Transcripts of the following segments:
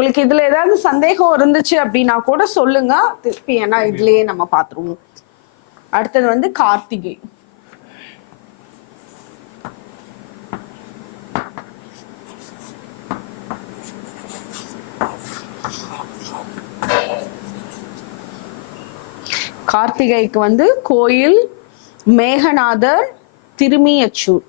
உங்களுக்கு இதுல ஏதாவது சந்தேகம் இருந்துச்சு அப்படின்னா கூட சொல்லுங்க திருப்பி, ஏன்னா இதுலயே நம்ம பாத்துருவோம். அடுத்தது வந்து கார்த்திகை. கார்த்திகைக்கு வந்து கோயில் மேகநாதர் திருமியச்சூர்.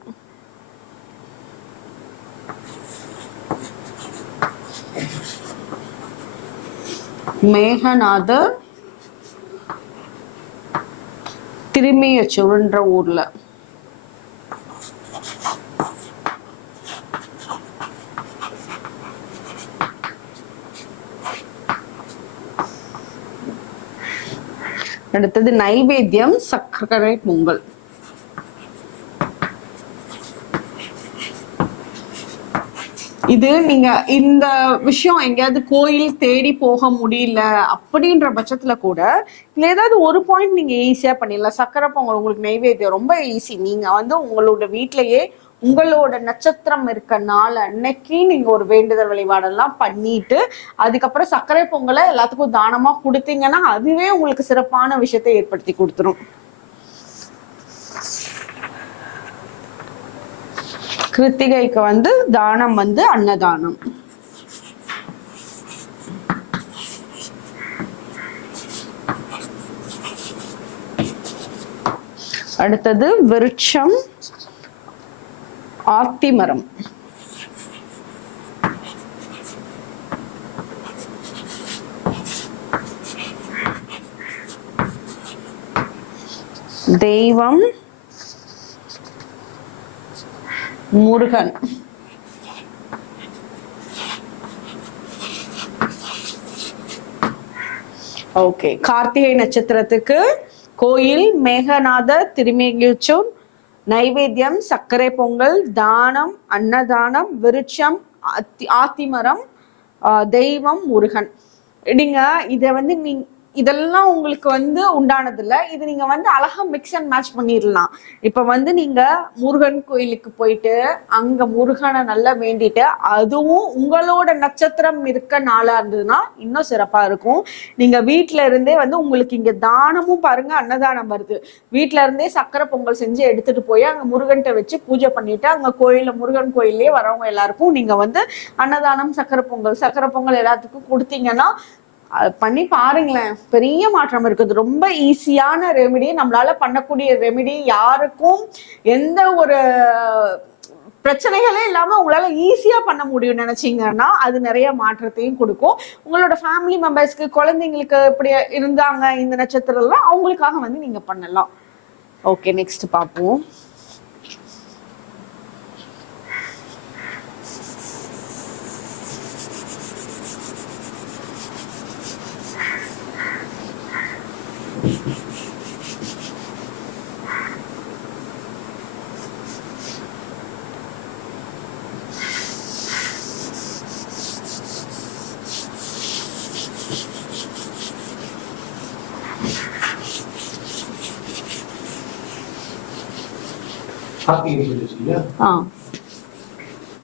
மேகநாதர் திருமியச்சூர்ன்ற ஊர்ல. அடுத்தது நைவேத்தியம் சர்க்கரை பொங்கல். இது நீங்க இந்த விஷயம் எங்கேயாவது கோயில் தேடி போக முடியல அப்படின்ற பட்சத்துல கூட இல்ல ஏதாவது ஒரு பாயிண்ட் நீங்க ஈஸியா பண்ணிடலாம். சக்கரை பொங்கல் உங்களுக்கு நைவேத்தியம் ரொம்ப ஈஸி. நீங்க வந்து உங்களோட வீட்லயே உங்களோட நட்சத்திரம் இருக்க நாள் அன்னைக்கு நீங்க ஒரு வேண்டுதல் வழிபாடெல்லாம் பண்ணிட்டு அதுக்கப்புறம் சர்க்கரை பொங்கலை எல்லாத்துக்கும் தானமா கொடுத்தீங்கன்னா அதுவே உங்களுக்கு சிறப்பான விஷயத்தை ஏற்படுத்தி கொடுத்துரும். கிருத்திகைக்கு வந்து தானம் வந்து அன்னதானம். அடுத்தது விருட்சம் ஆத்திமரம். தெய்வம் முருகன். ஓகே, கார்த்திகை நட்சத்திரத்துக்கு கோயில் மேகநாதர் திருமேகியூச்சூர், நைவேத்தியம் சர்க்கரை பொங்கல், தானம் அன்னதானம், விருட்சம் ஆத்திமரம், தெய்வம் முருகன். நீங்க இத வந்து இதெல்லாம் உங்களுக்கு வந்து உண்டானது இல்ல. இது நீங்க வந்து அழகா மிக்ஸ் அண்ட் மேட்ச் பண்ணிடலாம். இப்ப வந்து நீங்க முருகன் கோயிலுக்கு போயிட்டு அங்க முருகனை நல்லா வேண்டிட்டு அதுவும் உங்களோட நட்சத்திரம் இருக்க நாளா இருந்ததுன்னா இன்னும் சிறப்பா இருக்கும். நீங்க வீட்டுல இருந்தே வந்து உங்களுக்கு இங்க தானமும் பாருங்க அன்னதானம் வருது. வீட்டுல இருந்தே சக்கரை பொங்கல் செஞ்சு எடுத்துட்டு போய் அங்க முருகன்கிட்ட வச்சு பூஜை பண்ணிட்டு அங்க கோயில முருகன் கோயிலே வரவங்க எல்லாருக்கும் நீங்க வந்து அன்னதானம் சக்கரை பொங்கல் எல்லாத்துக்கும் கொடுத்தீங்கன்னா பண்ணி பாருங்களேன், பெரிய மாற்றம் இருக்குது. ரொம்ப ஈஸியான ரெமெடி, நம்மளால பண்ணக்கூடிய ரெமெடி. யாருக்கும் எந்த ஒரு பிரச்சனைகளே இல்லாம உங்களால ஈஸியா பண்ண முடியும் நினைச்சீங்கன்னா அது நிறைய மாற்றத்தையும் கொடுக்கும். உங்களோட ஃபேமிலி மெம்பர்ஸ்க்கு குழந்தைங்களுக்கு இப்படி இருந்தாங்க இந்த நட்சத்திரம்லாம் அவங்களுக்காக வந்து நீங்க பண்ணலாம். ஓகே, நெக்ஸ்ட் பார்ப்போம்.